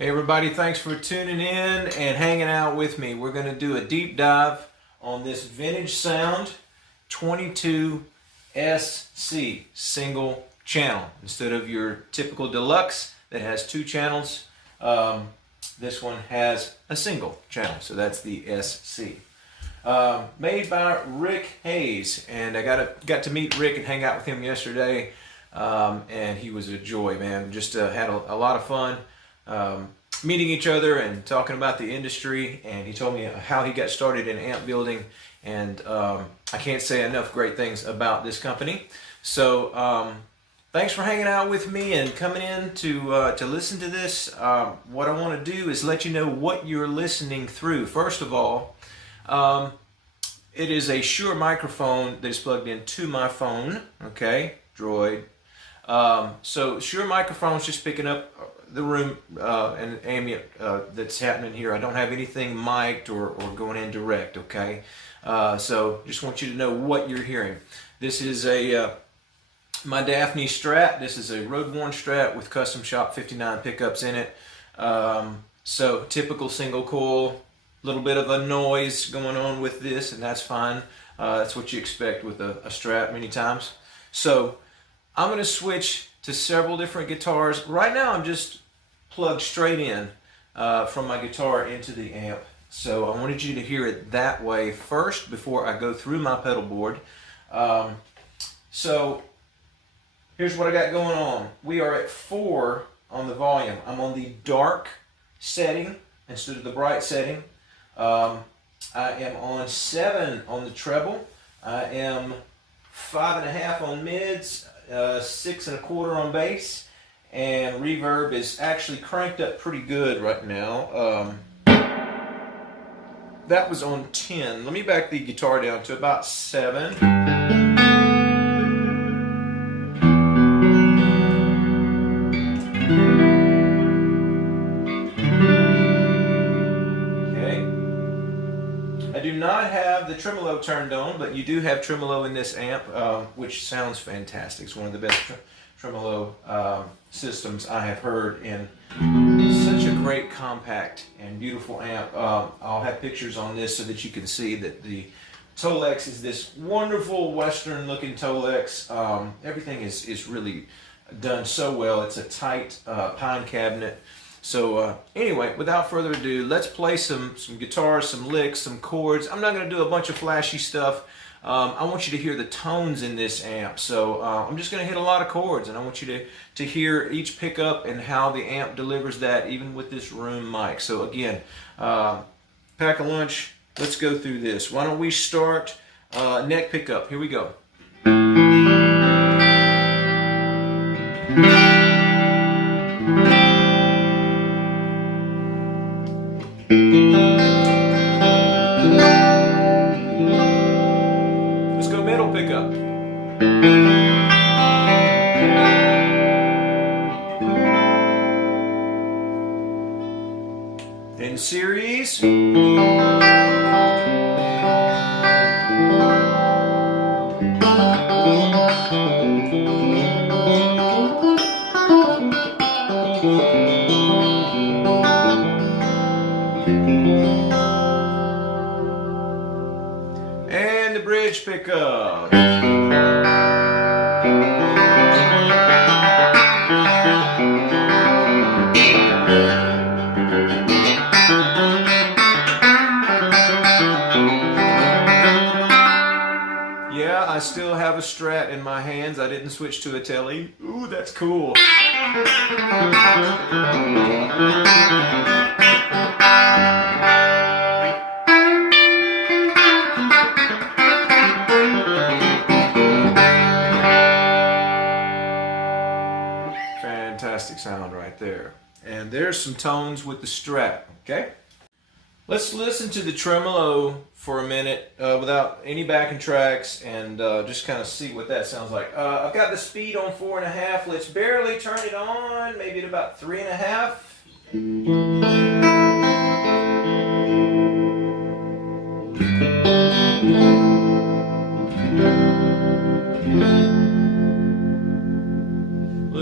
Hey everybody, thanks for tuning in and hanging out with me. We're going to do a deep dive on this vintage sound 22SC single channel. Instead of your typical deluxe that has two channels, this one has a single channel, so that's the SC. Made by Rick Hayes, and I got to meet Rick and hang out with him yesterday, and he was a joy, man. Just had a lot of fun. Meeting each other and talking about the industry, and he told me how he got started in amp building, and I can't say enough great things about this company. So thanks for hanging out with me and coming in to listen to this. What I want to do is let you know what you're listening through. First of all, it is a Shure microphone that is plugged into my phone, okay, Droid. So Shure microphone's just picking up the room and ambient that's happening here. I don't have anything mic'd or going in direct, okay? So just want you to know what you're hearing. This is my Daphne Strat. This is a road-worn Strat with custom shop 59 pickups in it. So typical single coil, a little bit of a noise going on with this, and that's fine. That's what you expect with a Strat many times. So I'm going to switch to several different guitars. Right now I'm just plugged straight in from my guitar into the amp. So I wanted you to hear it that way first before I go through my pedal board. So here's what I got going on. We are at 4 on the volume. I'm on the dark setting instead of the bright setting. I am on 7 on the treble. I am 5.5 on mids. 6 1/4 on bass, and reverb is actually cranked up pretty good right now. That was on 10. Let me back the guitar down to about 7. Okay. I do not have the tremolo turned on, but you do have tremolo in this amp, which sounds fantastic. It's one of the best tremolo systems I have heard in such a great, compact, and beautiful amp. I'll have pictures on this so that you can see that the Tolex is this wonderful Western-looking Tolex. Everything is really done so well. It's a tight pine cabinet. So anyway, without further ado, let's play some guitars, some licks, some chords. I'm not going to do a bunch of flashy stuff. I want you to hear the tones in this amp. So I'm just going to hit a lot of chords, and I want you to hear each pickup and how the amp delivers that, even with this room mic. So again, pack a lunch. Let's go through this. Why don't we start neck pickup? Here we go. Let's go middle pickup. In series. And the bridge pickup. Yeah, I still have a Strat in my hands. I didn't switch to a Tele. Ooh, that's cool. Fantastic sound right there. And there's some tones with the Strat, okay? Let's listen to the tremolo for a minute without any backing tracks, and just kind of see what that sounds like. I've got the speed on 4.5. Let's barely turn it on, maybe at about 3.5.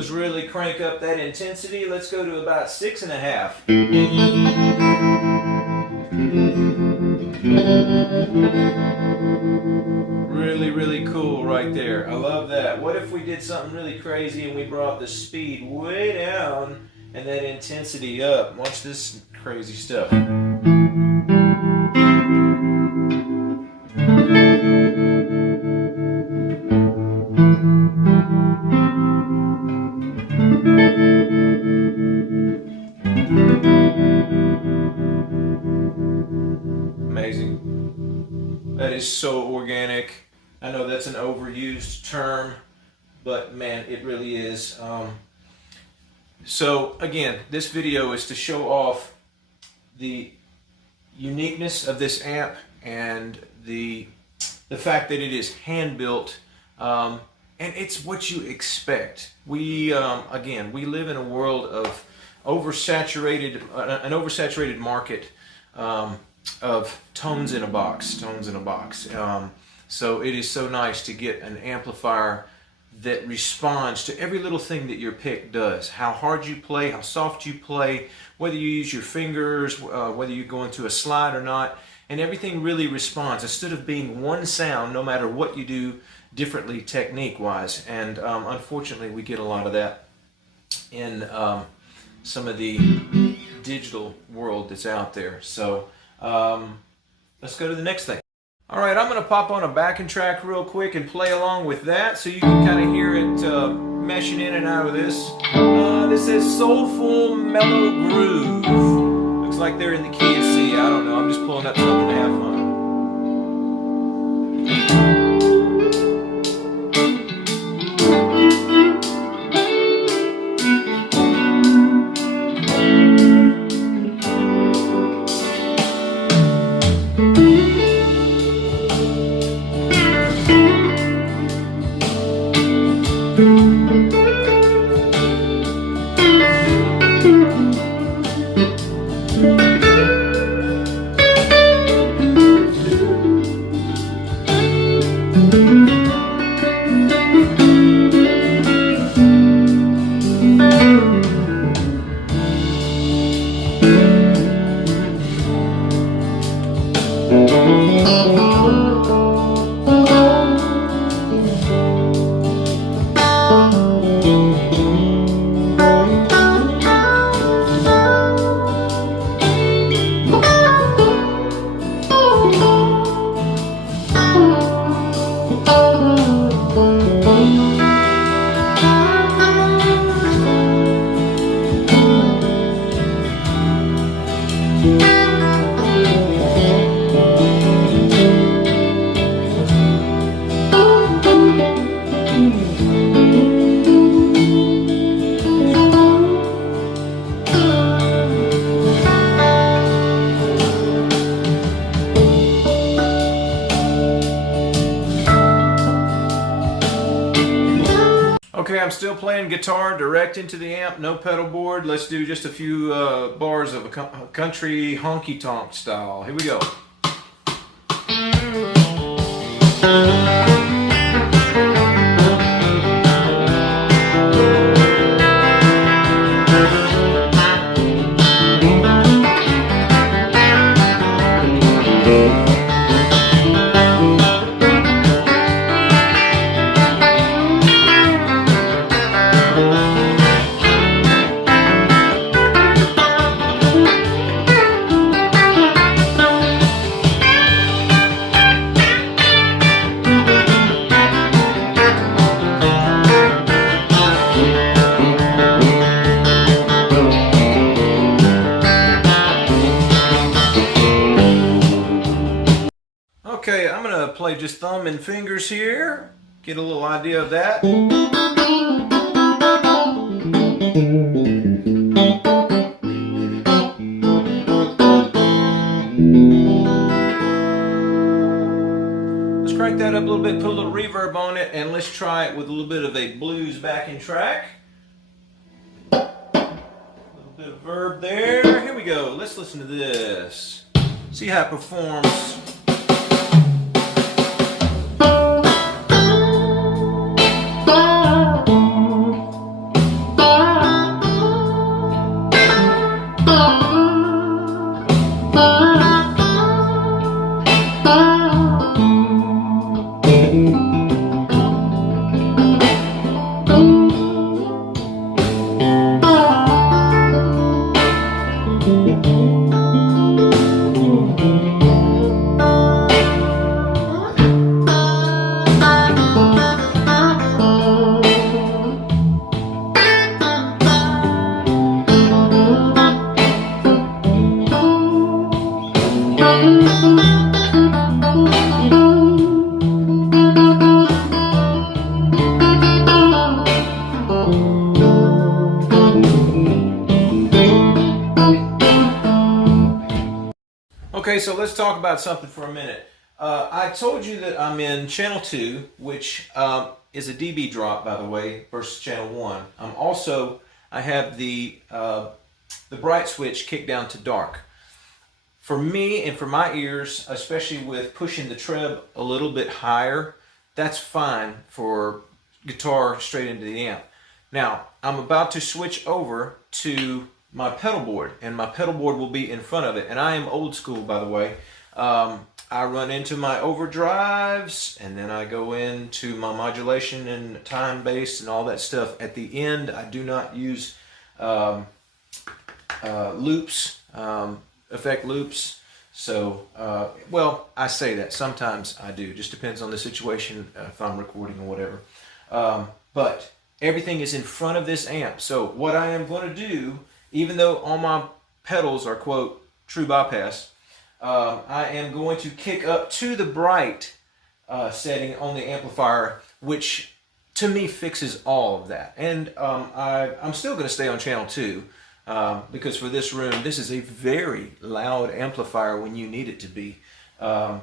was really crank up that intensity. Let's go to about 6.5. Really, really cool right there. I love that. What if we did something really crazy and we brought the speed way down and that intensity up? Watch this crazy stuff. Amazing. That is so organic. I know that's an overused term, but man, it really is. So again, this video is to show off the uniqueness of this amp and the fact that it is hand built, and it's what you expect. We again, we live in a world of an oversaturated market of tones in a box. So it is so nice to get an amplifier that responds to every little thing that your pick does. How hard you play, how soft you play, whether you use your fingers, whether you go into a slide or not, and everything really responds instead of being one sound no matter what you do differently technique-wise. And unfortunately, we get a lot of that in some of the digital world that's out there. So let's go to the next thing. All right, I'm going to pop on a backing track real quick and play along with that so you can kind of hear it meshing in and out of this. This is Soulful Mellow Groove. Looks like they're in the key of C. I don't know. I'm just pulling up something to have fun. Okay, I'm still playing guitar direct into the amp, no pedal board. Let's do just a few bars of a country honky-tonk style. Here we go. Okay, I'm going to play just thumb and fingers here, get a little idea of that. Let's crank that up a little bit, put a little reverb on it, and let's try it with a little bit of a blues backing track. A little bit of verb there. Here we go. Let's listen to this. See how it performs. Okay, so let's talk about something for a minute. I told you that I'm in channel 2, which is a dB drop, by the way, versus channel 1. I have the bright switch kicked down to dark. For me and for my ears, especially with pushing the treb a little bit higher, that's fine for guitar straight into the amp. Now, I'm about to switch over to my pedal board, and my pedal board will be in front of it. And I am old school, by the way. I run into my overdrives, and then I go into my modulation and time bass and all that stuff. At the end, I do not use loops, effect loops. So, well, I say that. Sometimes I do. Just depends on the situation, if I'm recording or whatever. But everything is in front of this amp. So what I am going to do, even though all my pedals are, quote, true bypass, I am going to kick up to the bright setting on the amplifier, which to me fixes all of that. And I'm still going to stay on channel 2. Because for this room, this is a very loud amplifier when you need it to be.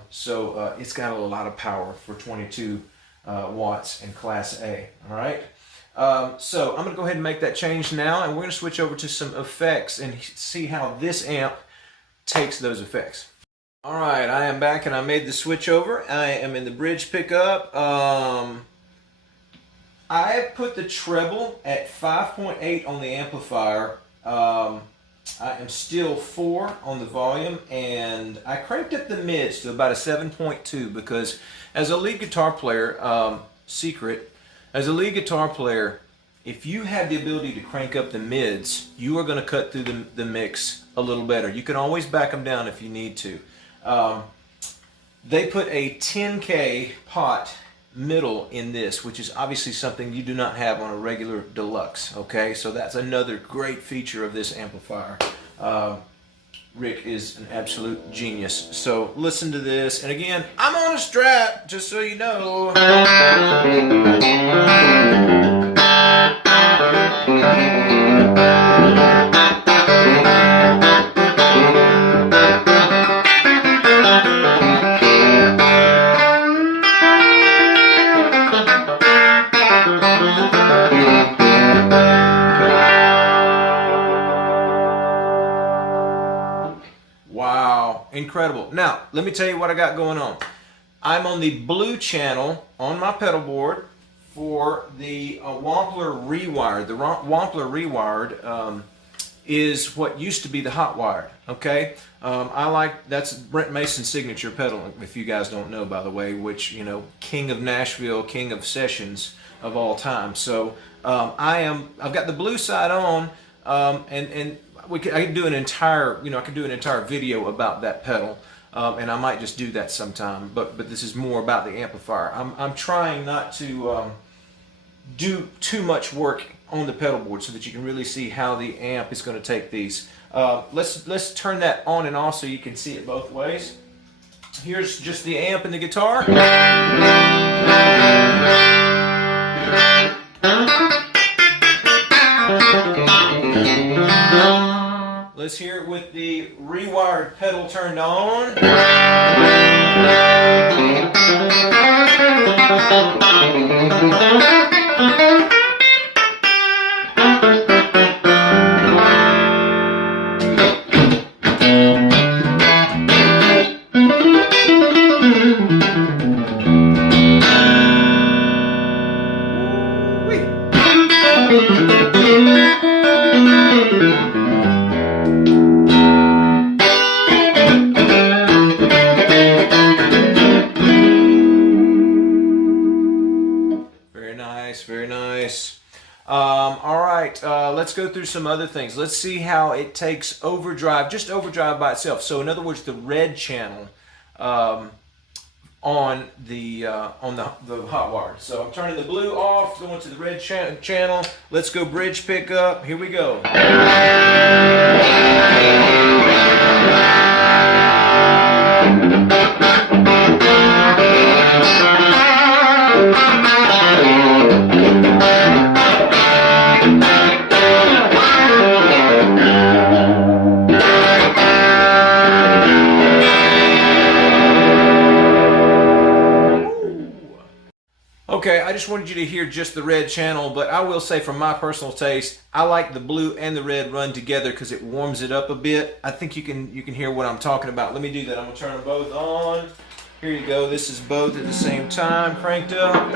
So it's got a lot of power for 22 watts in Class A. All right. So I'm going to go ahead and make that change now, and we're going to switch over to some effects and see how this amp takes those effects. All right, I am back and I made the switch over. I am in the bridge pickup. I have put the treble at 5.8 on the amplifier. I am still 4 on the volume, and I cranked up the mids to about a 7.2 because as a lead guitar player, secret, as a lead guitar player, if you have the ability to crank up the mids, you are going to cut through the mix a little better. You can always back them down if you need to. They put a 10K pot middle in this, which is obviously something you do not have on a regular deluxe. Okay, so that's another great feature of this amplifier. Rick is an absolute genius. So listen to this, and again, I'm on a Strat, just so you know. Incredible. Now, let me tell you what I got going on. I'm on the blue channel on my pedal board for the Wampler rewired. The Wampler rewired is what used to be the hot wired. Okay, that's Brent Mason's signature pedal. If you guys don't know, by the way, which, you know, king of Nashville, king of sessions of all time. So I've got the blue side on, and I could do an entire, I could do an entire video about that pedal, and I might just do that sometime. But this is more about the amplifier. I'm trying not to do too much work on the pedal board so that you can really see how the amp is going to take these. Let's turn that on and off so you can see it both ways. Here's just the amp and the guitar. Let's hear it with the rewired pedal turned on. Very nice. All right, let's go through some other things. Let's see how it takes overdrive, just overdrive by itself. So in other words, the red channel on the hot wire. So I'm turning the blue off, going to the red channel. Let's go bridge pickup. Here we go. Okay, I just wanted you to hear just the red channel, but I will say from my personal taste, I like the blue and the red run together because it warms it up a bit. I think you can hear what I'm talking about. Let me do that. I'm gonna turn them both on. Here you go. This is both at the same time, cranked up.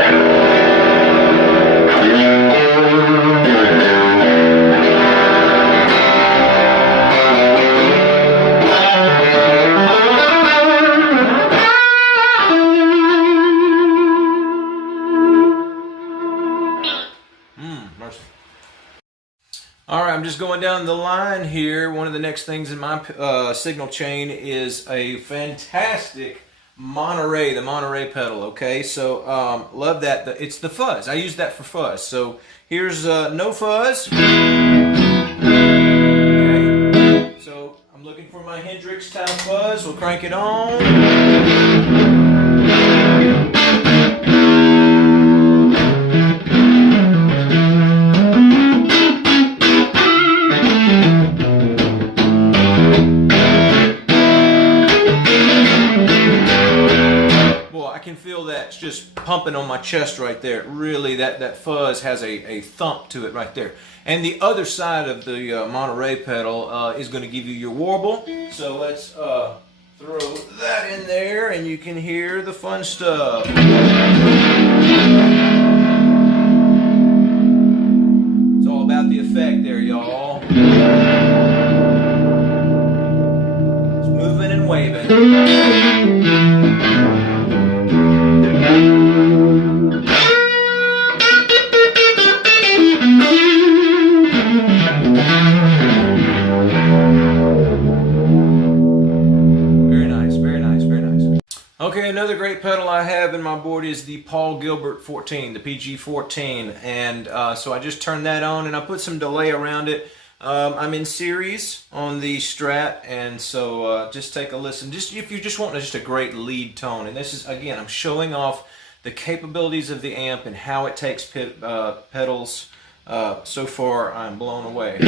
All right, I'm just going down the line here. One of the next things in my signal chain is a fantastic Monterey, the Monterey pedal. Okay, so love that. It's the fuzz. I use that for fuzz. So here's no fuzz. Okay, so I'm looking for my Hendrix style fuzz. We'll crank it on. That's just pumping on my chest right there. Really, that fuzz has a thump to it right there. And the other side of the Monterey pedal is going to give you your warble. So let's throw that in there and you can hear the fun stuff. It's all about the effect there, y'all. It's moving and waving. Okay, another great pedal I have in my board is the Paul Gilbert 14, the PG14, and so I just turned that on and I put some delay around it. I'm in series on the Strat, and so just take a listen. Just if you just want just a great lead tone, and this is again I'm showing off the capabilities of the amp and how it takes pedals. So far, I'm blown away.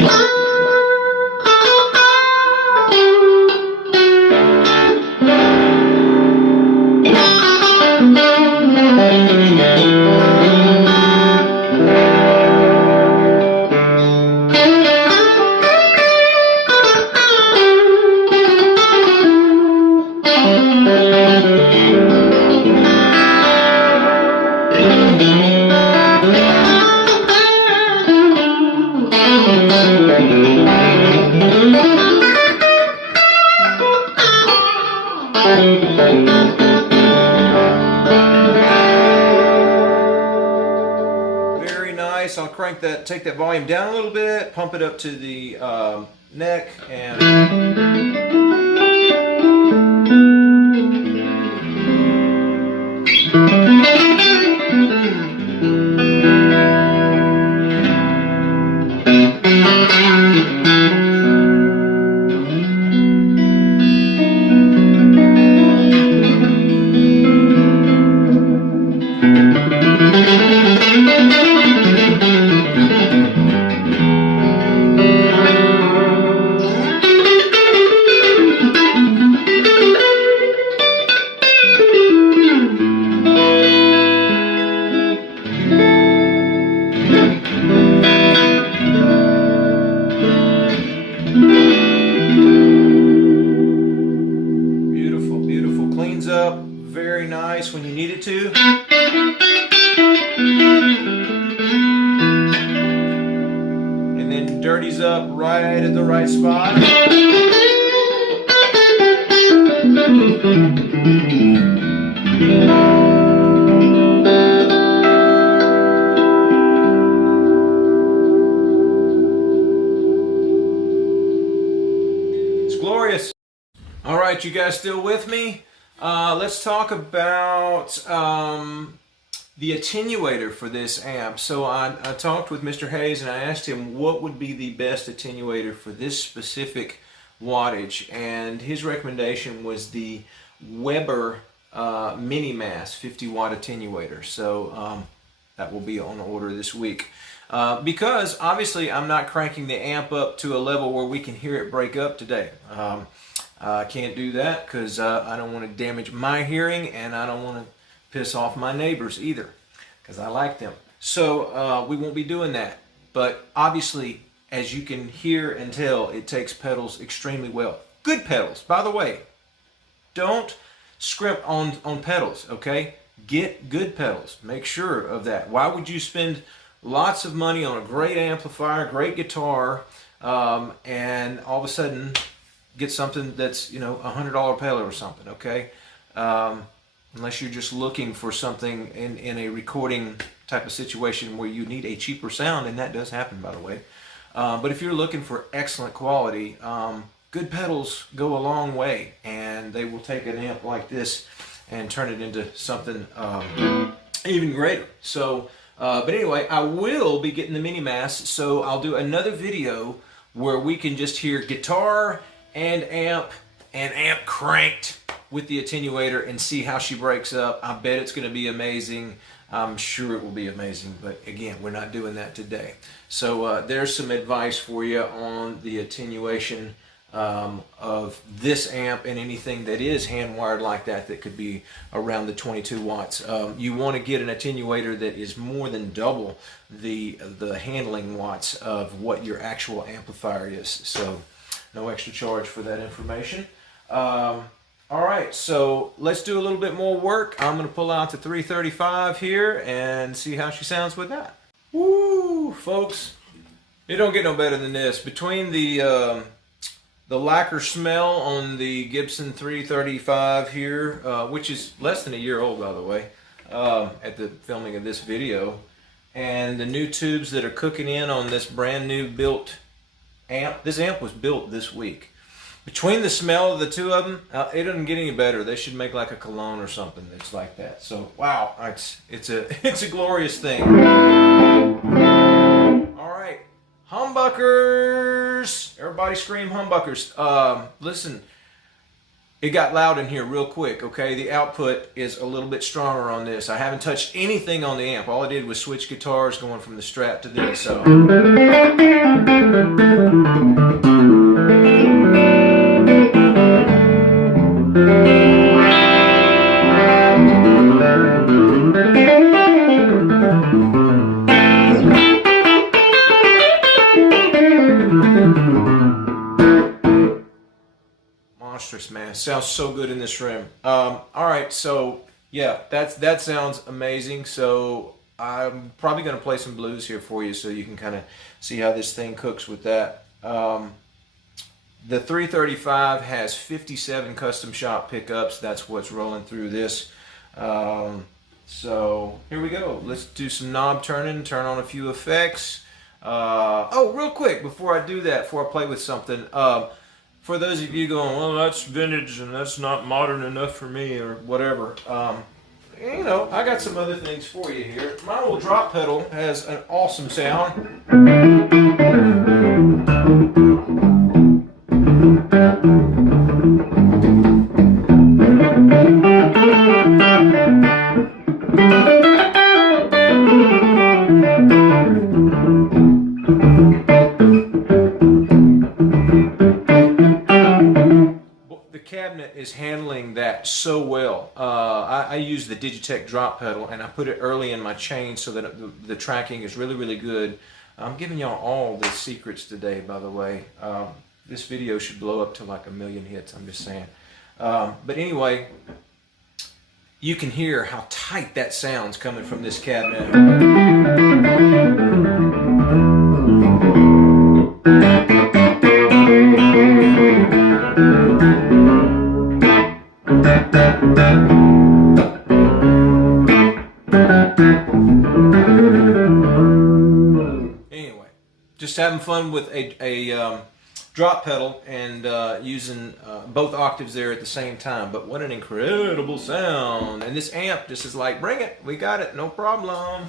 Very nice. I'll crank that, take that volume down a little bit, pump it up to the neck, and when you need it to. And then dirties up right at the right spot. It's glorious. All right, you guys still with me? Let's talk about the attenuator for this amp. So I talked with Mr. Hayes and I asked him what would be the best attenuator for this specific wattage, and his recommendation was the Weber Mini Mass 50 watt attenuator. So that will be on order this week. Because obviously I'm not cranking the amp up to a level where we can hear it break up today. I can't do that because I don't want to damage my hearing, and I don't want to piss off my neighbors either. because I like them. So we won't be doing that. But obviously, as you can hear and tell, it takes pedals extremely well. Good pedals, by the way. Don't scrimp on pedals, okay? Get good pedals. Make sure of that. Why would you spend lots of money on a great amplifier, great guitar, and all of a sudden get something that's, you know, $100 pedal or something, okay? Unless you're just looking for something in a recording type of situation where you need a cheaper sound, and that does happen, by the way. But if you're looking for excellent quality, good pedals go a long way, and they will take an amp like this and turn it into something even greater. So, but anyway, I will be getting the Mini Mass, so I'll do another video where we can just hear guitar and amp cranked with the attenuator and see how she breaks up. I bet it's going to be amazing. I'm sure it will be amazing, but again, we're not doing that today. So there's some advice for you on the attenuation of this amp and anything that is hand wired like that could be around the 22 watts. You want to get an attenuator that is more than double the handling watts of what your actual amplifier is. So no extra charge for that information. All right, so let's do a little bit more work. I'm going to pull out the 335 here and see how she sounds with that. Woo, folks, it don't get no better than this. Between the lacquer smell on the Gibson 335 here, which is less than a year old, by the way, at the filming of this video, and the new tubes that are cooking in on this brand new built amp. This amp was built this week. Between the smell of the two of them, it doesn't get any better. They should make like a cologne or something that's like that. So wow, it's a glorious thing. All right, humbuckers. Everybody scream humbuckers. Listen, it got loud in here real quick. Okay, the output is a little bit stronger on this. I haven't touched anything on the amp. All I did was switch guitars, going from the Strat to this. So. Monstrous, man. Sounds so good in this room. All right, so yeah, that sounds amazing. So I'm probably going to play some blues here for you so you can kind of see how this thing cooks with that. The 335 has 57 custom shop pickups. That's what's rolling through this. So here we go. Let's do some knob turning, turn on a few effects. Oh, real quick, before I do that, before I play with something, for those of you going, well, that's vintage and that's not modern enough for me or whatever, you know, I got some other things for you here. My little drop pedal has an awesome sound. The cabinet is handling that so well. I use the Digitech drop pedal and I put it early in my chain so that the tracking is really, really good. I'm giving y'all all the secrets today, by the way. This video should blow up to like 1 million hits, I'm just saying. But anyway, you can hear how tight that sounds coming from this cabinet. Anyway, just having fun with a drop pedal and using both octaves there at the same time. But what an incredible sound. And this amp just is like, bring it, we got it, no problem.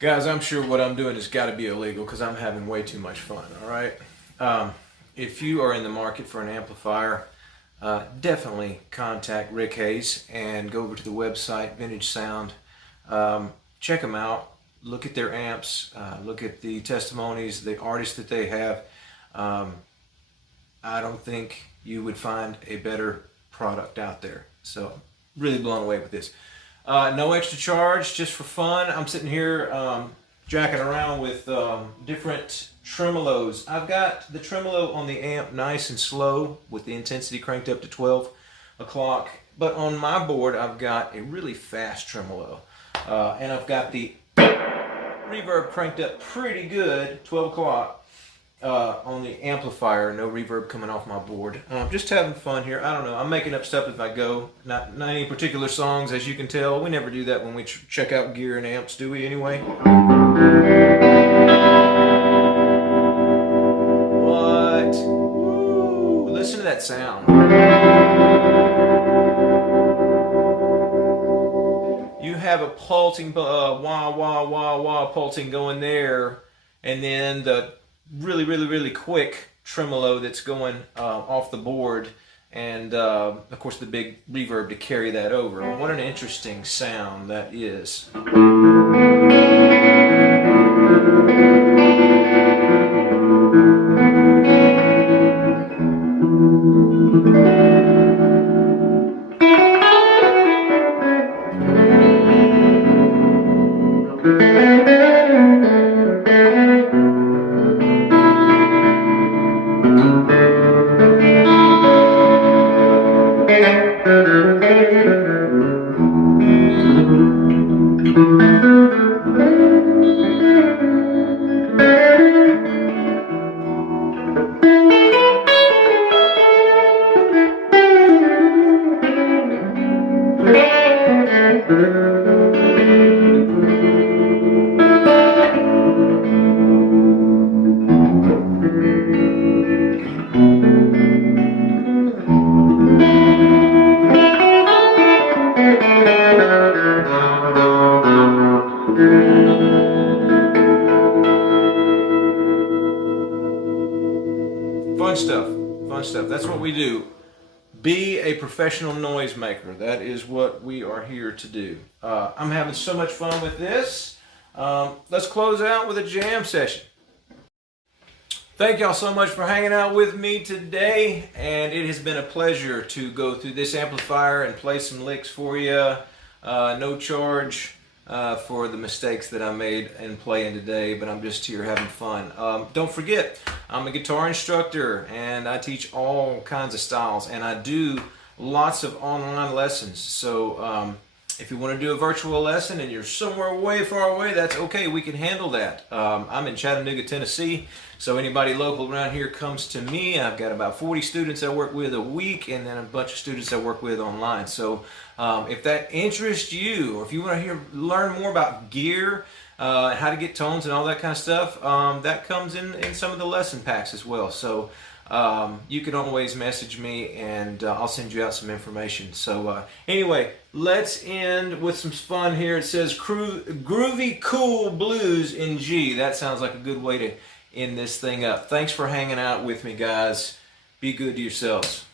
Guys, I'm sure what I'm doing has got to be illegal because I'm having way too much fun, all right? If you are in the market for an amplifier, definitely contact Rick Hayes and go over to the website, Vintage Sound. Check them out. Look at their amps. Look at the testimonies, the artists that they have. I don't think you would find a better product out there. So, really blown away with this. No extra charge, just for fun. I'm sitting here jacking around with different tremolos. I've got the tremolo on the amp nice and slow with the intensity cranked up to 12 o'clock. But on my board, I've got a really fast tremolo. And I've got the reverb cranked up pretty good, 12 o'clock. On the amplifier, no reverb coming off my board. Just having fun here. I don't know. I'm making up stuff as I go. Not any particular songs, as you can tell. We never do that when we check out gear and amps, do we? Anyway. What? Woo, listen to that sound. You have a pulsing, wah wah wah wah pulsing going there, and then the really quick tremolo that's going off the board, and of course the big reverb to carry that over. What an interesting sound that is. Fun stuff. That's what we do. Be a professional noisemaker. That is what we are here to do. I'm having so much fun with this. Let's close out with a jam session. Thank y'all so much for hanging out with me today, and it has been a pleasure to go through this amplifier and play some licks for you. No charge for the mistakes that I made in playing today, but I'm just here having fun. Don't forget, I'm a guitar instructor and I teach all kinds of styles, and I do lots of online lessons. So if you want to do a virtual lesson and you're somewhere way far away, that's okay. We can handle that. I'm in Chattanooga, Tennessee, so anybody local around here comes to me. I've got about 40 students I work with a week, and then a bunch of students I work with online. So if that interests you, or if you want to learn more about gear, how to get tones and all that kind of stuff, that comes in some of the lesson packs as well. So you can always message me, and I'll send you out some information. So anyway, let's end with some fun here. It says groovy cool blues in G. That sounds like a good way to end this thing up. Thanks for hanging out with me, guys. Be good to yourselves.